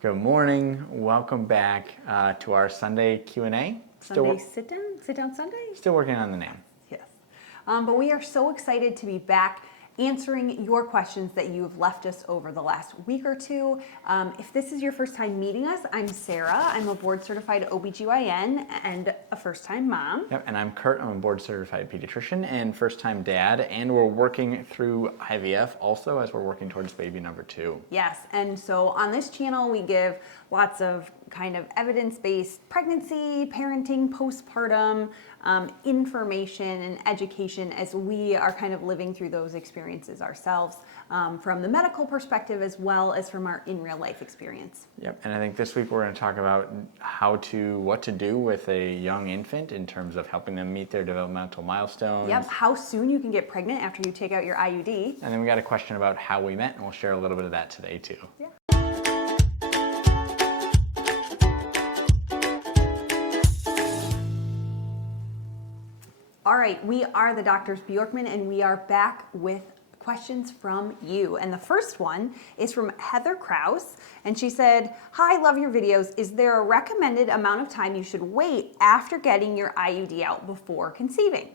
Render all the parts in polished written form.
Good morning. Welcome back to our Sunday Q&A. Sunday sit down Sunday? Still working on the name. Yes. But we are so excited to be back answering your questions that you've left us over the last week or two. If this is your first time meeting us, I'm Sarah. I'm a board certified OBGYN and a first time mom. Yep, and I'm Kurt. I'm a board certified pediatrician and first time dad, and we're working through IVF also as we're working towards baby number 2. Yes, and so on this channel we give lots of kind of evidence-based pregnancy, parenting, postpartum, information and education as we are kind of living through those experiences ourselves from the medical perspective as well as from our in real life experience. Yep, and I think this week we're going to talk about what to do with a young infant in terms of helping them meet their developmental milestones. Yep, how soon you can get pregnant after you take out your IUD. And then we got a question about how we met, and we'll share a little bit of that today too. Yeah. All right, we are the Doctors Bjorkman, and we are back with questions from you. And the first one is from Heather Krause, and she said, "Hi, love your videos. Is there a recommended amount of time you should wait after getting your IUD out before conceiving?"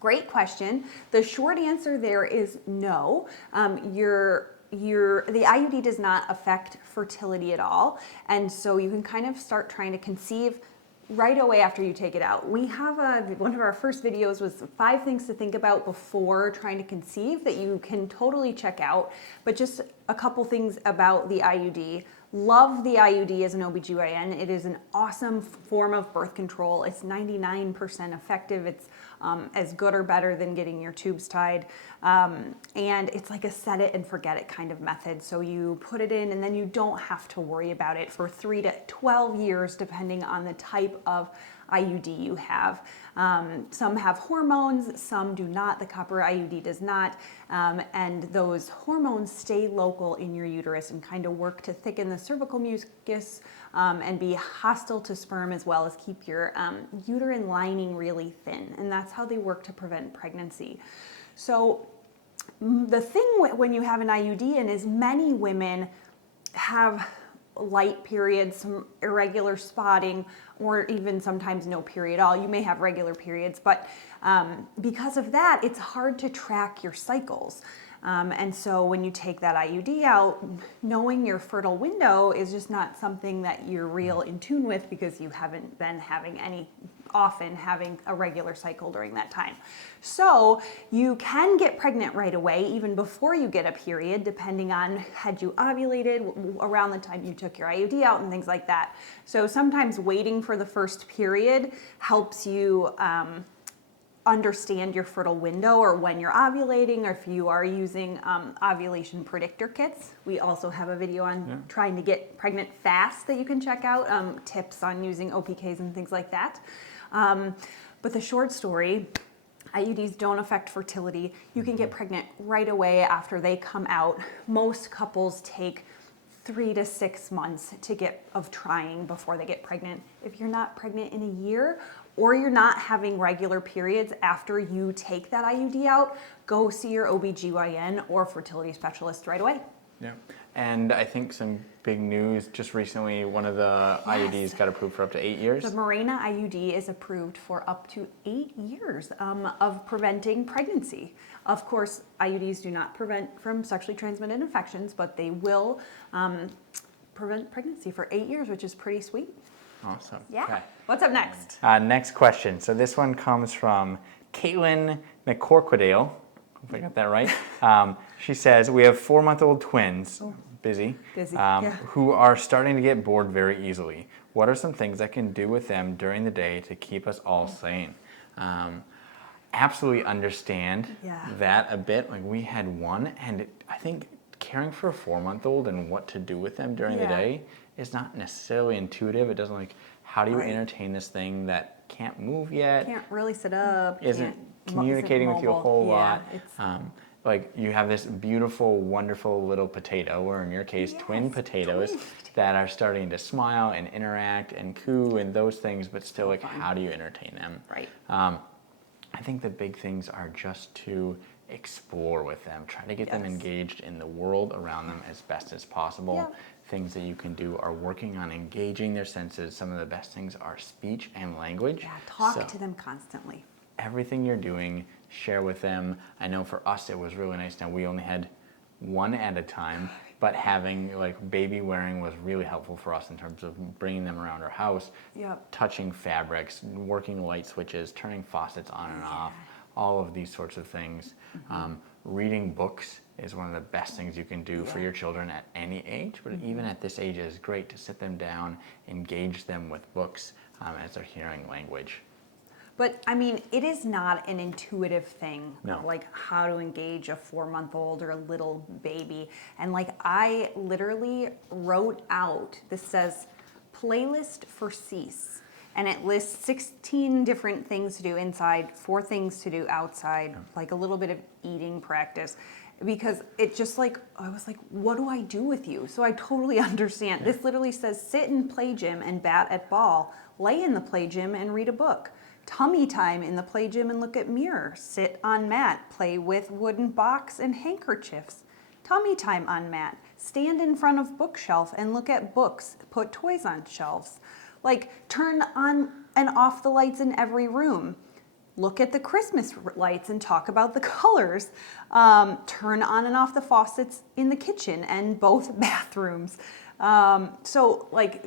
Great question. The short answer there is no. The IUD does not affect fertility at all, and so you can kind of start trying to conceive right away after you take it out. We have one of our first videos was 5 things to think about before trying to conceive that you can totally check out, but just a couple things about the IUD. Love the IUD as an OBGYN. It is an awesome form of birth control. It's 99% effective. It's as good or better than getting your tubes tied. And it's like a set it and forget it kind of method. So you put it in and then you don't have to worry about it for 3 to 12 years, depending on the type of IUD you have. Some have hormones, some do not. The copper IUD does not. And those hormones stay local in your uterus and kind of work to thicken the cervical mucus and be hostile to sperm, as well as keep your uterine lining really thin. And that's how they work to prevent pregnancy. So the thing when you have an IUD in is many women have light periods, some irregular spotting, or even sometimes no period at all. You may have regular periods, but because of that, it's hard to track your cycles. And so when you take that IUD out, knowing your fertile window is just not something that you're real in tune with because you haven't been having often having a regular cycle during that time. So you can get pregnant right away, even before you get a period, depending on had you ovulated around the time you took your IUD out and things like that. So sometimes waiting for the first period helps you understand your fertile window or when you're ovulating, or if you are using ovulation predictor kits. We also have a video on trying to get pregnant fast that you can check out, tips on using OPKs and things like that. But the short story, IUDs don't affect fertility. You can get pregnant right away after they come out. Most couples take 3 to 6 months of trying before they get pregnant. If you're not pregnant in a year, or you're not having regular periods after you take that IUD out, go see your OBGYN or fertility specialist right away. Yeah, and I think some big news just recently, one of the IUDs got approved for up to 8 years. The Mirena IUD is approved for up to 8 years of preventing pregnancy. Of course, IUDs do not prevent from sexually transmitted infections, but they will prevent pregnancy for 8 years, which is pretty sweet. Awesome. Yeah. Okay. What's up next? Next question. So this one comes from Caitlin McCorquodale. Hope I got that right. She says, "We have 4-month-old twins, busy, who are starting to get bored very easily. What are some things I can do with them during the day to keep us all sane?" Absolutely understand that a bit. Like, we had one, and I think caring for a 4-month-old and what to do with them during the day is not necessarily intuitive. It doesn't, how do you entertain this thing that can't move yet? Can't really sit up. Isn't communicating with you a whole lot. Like, you have this beautiful, wonderful little potato, or in your case, twin potatoes, that are starting to smile and interact and coo and those things, but still, like, how do you entertain them? Right. I think the big things are just to explore with them. Try to get them engaged in the world around them as best as possible. things that you can do are working on engaging their senses. Some of the best things are speech and language. Yeah, talk to them constantly. Everything you're doing, share with them. I know for us it was really nice. Now we only had one at a time, but having like baby wearing was really helpful for us in terms of bringing them around our house, touching fabrics, working light switches, turning faucets on and off, all of these sorts of things. Reading books is one of the best things you can do for your children at any age, but even at this age it is great to sit them down, engage them with books as they're hearing language. But I mean, it is not an intuitive thing, No. like how to engage a 4-month-old or a little baby. And like I literally wrote out, this says playlist for cease. And it lists 16 different things to do inside, 4 things to do outside, like a little bit of eating practice. Because it just like, I was like, what do I do with you? So I totally understand. This literally says sit in play gym and bat at ball, lay in the play gym and read a book. Tummy time in the play gym and look at mirror. Sit on mat, play with wooden box and handkerchiefs. Tummy time on mat. Stand in front of bookshelf and look at books. Put toys on shelves. Like turn on and off the lights in every room. Look at the Christmas lights and talk about the colors. Turn on and off the faucets in the kitchen and both bathrooms. So like,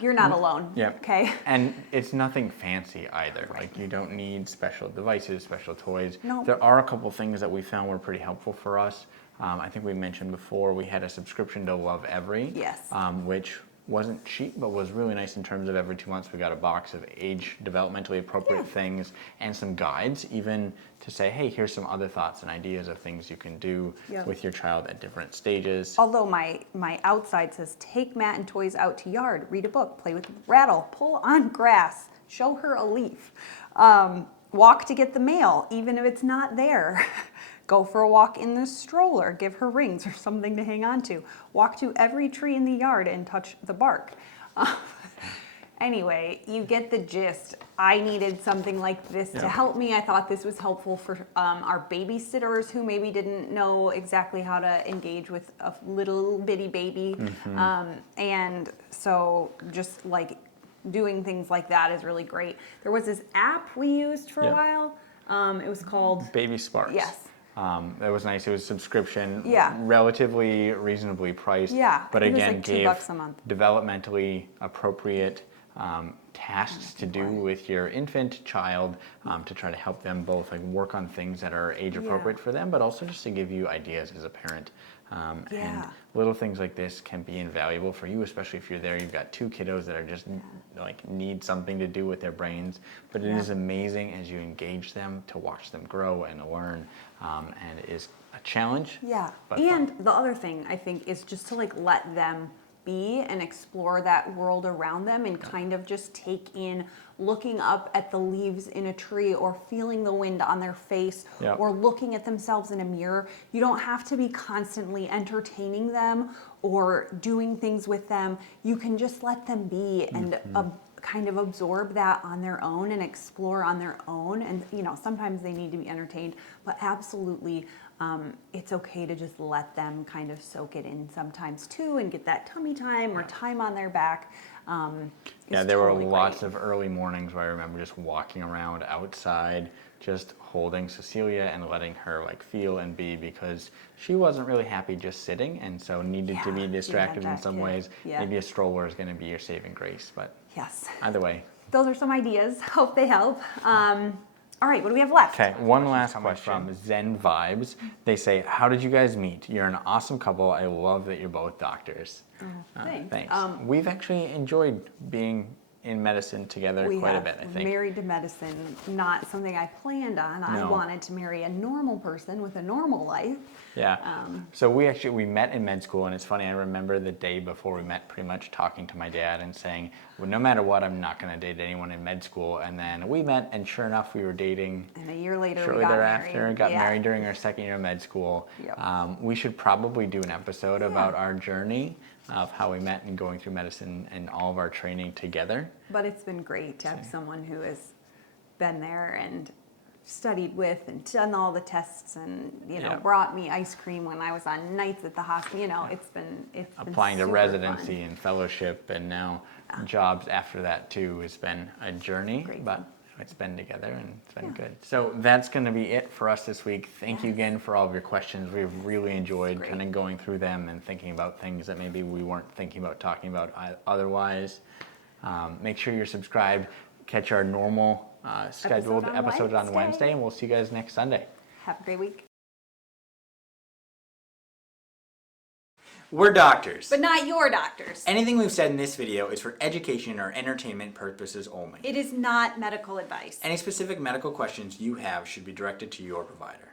you're not alone. Yeah. Okay. And it's nothing fancy either. Like you don't need special devices, special toys. No. There are a couple things that we found were pretty helpful for us. I think we mentioned before we had a subscription to Love Every. Yes. Which wasn't cheap, but was really nice in terms of every 2 months we got a box of age developmentally appropriate things and some guides, even to say, hey, here's some other thoughts and ideas of things you can do with your child at different stages. Although my outside says take mat and toys out to yard, read a book, play with rattle, pull on grass, show her a leaf, walk to get the mail, even if it's not there. Go for a walk in the stroller, give her rings or something to hang on to. Walk to every tree in the yard and touch the bark. Anyway, you get the gist. I needed something like this to help me. I thought this was helpful for our babysitters who maybe didn't know exactly how to engage with a little bitty baby. And so just like doing things like that is really great. There was this app we used for a while. It was called Baby Sparks. Yes. That was nice. It was subscription, Yeah. relatively reasonably priced. Yeah, But I think it was again, like gave $2 a month. developmentally appropriate tasks to do with your infant child to try to help them both like work on things that are age appropriate for them, but also just to give you ideas as a parent. And little things like this can be invaluable for you, especially if you're there. You've got 2 kiddos that are just like need something to do with their brains. But it is amazing as you engage them to watch them grow and learn, and it is a challenge. Yeah, but and fun. the other thing I think is just to like let them be and explore that world around them and kind of just take in looking up at the leaves in a tree or feeling the wind on their face or looking at themselves in a mirror. You don't have to be constantly entertaining them or doing things with them. You can just let them be and kind of absorb that on their own and explore on their own. And you know, sometimes they need to be entertained, but absolutely it's okay to just let them kind of soak it in sometimes too and get that tummy time or time on their back. Yeah, there were lots of early mornings where I remember just walking around outside, just holding Cecilia and letting her like feel and be, because she wasn't really happy just sitting and so needed to be distracted in some ways. Maybe a stroller is going to be your saving grace, but either way. Those are some ideas. Hope they help. All right, what do we have left? Okay, one last question from Zen Vibes. They say, how did you guys meet? You're an awesome couple. I love that you're both doctors. Thanks. We've actually enjoyed being in medicine together quite a bit, I think. Married to medicine, not something I planned on. I wanted to marry a normal person with a normal life. Yeah. So we met in med school, and it's funny, I remember the day before we met pretty much talking to my dad and saying, well, no matter what, I'm not going to date anyone in med school. And then we met, and sure enough, we were dating. And a year later, shortly we got thereafter, married. got married during our second year of med school. We should probably do an episode about our journey of how we met and going through medicine and all of our training together. But it's been great to have someone who has been there and studied with and done all the tests and, you know, Yeah. brought me ice cream when I was on nights at the hospital. You know, it's been Applying to super residency fun. and fellowship and now jobs after that too has been a journey, Great. but it's been together and it's been good. So that's going to be it for us this week. Thank you again for all of your questions. We've really enjoyed kind of going through them and thinking about things that maybe we weren't thinking about talking about otherwise. Make sure you're subscribed. Catch our normal scheduled episode on Wednesday, and we'll see you guys next Sunday. Have a great week. We're doctors. But not your doctors. Anything we've said in this video is for education or entertainment purposes only. It is not medical advice. Any specific medical questions you have should be directed to your provider.